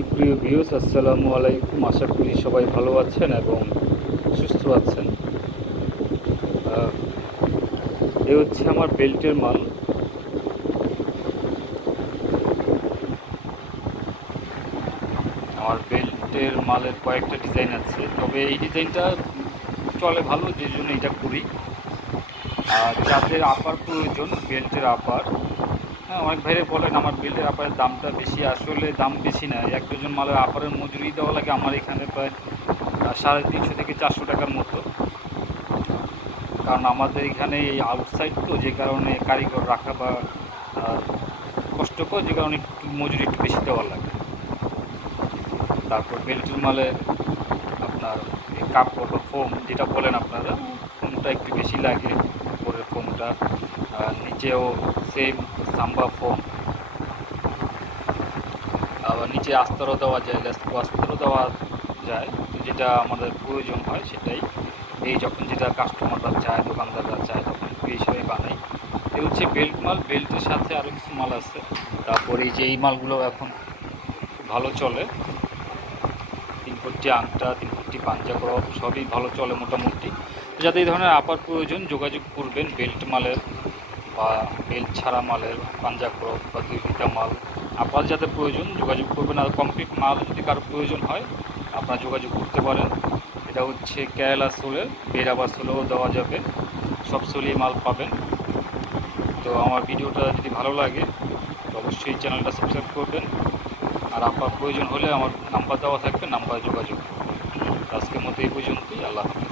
সুপ্রিয় ভিউস আসসালামু আলাইকুম। আশা করি সবাই ভালো আছেন এবং সুস্থ আছেন। এ হচ্ছে আমার বেল্টের মাল আমার বেল্টের মালের কয়েকটা ডিজাইন আছে। তবে এই ডিজাইনটা চলে ভালো যে জন্য এটা করি। আর যাদের আপার প্রয়োজন, বেল্টের আপার হ্যাঁ অনেক ভাইরে বলেন আমার বেল্টের আপারের দামটা বেশি আসলে দাম বেশি না। এক দুজন মালের আপারের মজুরি দেওয়া লাগে আমার এখানে প্রায় সাড়ে তিনশো থেকে চারশো টাকার মতো। কারণ আমাদের এখানে এই আউটসাইড তো যে কারণে কারিগর রাখা বা কষ্টকর যে কারণে একটু মজুরি একটু বেশি দেওয়া লাগে। তারপর বেল্টের মালে আপনার এই কাপড় বা ফোম যেটা বলেন আপনারা ফোমটা একটু বেশি লাগে। আর নিচেও সেম সাম্বা ফোম আবার নিচে আস্তরও দেওয়া যায় লেসকো আস্তরও দেওয়া যায়, যেটা আমাদের প্রয়োজন হয় সেটাই। এই যখন যেটা কাস্টমাররা চায়, দোকানদাররা চায়, তখন এই হিসেবে বানাই। এই হচ্ছে বেল্ট মাল। বেল্টের সাথে আরও কিছু মাল আছে। তারপর এই যে এই মালগুলো এখন ভালো চলে। তিন ফুটটি আংটা, তিন ফুটটি পাঞ্জা ক্রপ সবই ভালো চলে মোটামুটি। যাতে এই ধরনের আপার প্রয়োজন যোগাযোগ করবেন বেল্ট মালের বা বেল্ট ছাড়া মালের, পাঞ্জা ক্রপ বা ফিতা মাল। আপার যাতে প্রয়োজন, যোগাযোগ করবেন। আর কমপ্লিট মাল যদি কারও প্রয়োজন হয়, আপনারা যোগাযোগ করতে পারেন। এটা হচ্ছে কেরালা সোলের বেরাবার সোলেও দেওয়া যাবে। সব সোলেই মাল পাবেন। তো আমার ভিডিওটা যদি ভালো লাগে, তো অবশ্যই চ্যানেলটা সাবস্ক্রাইব করবেন। আর আপনার প্রয়োজন হলে আমার নাম্বার দেওয়া থাকবে, নাম্বারে যোগাযোগ আজকের মতো এই পর্যন্তই। আল্লাহ হাফেজ।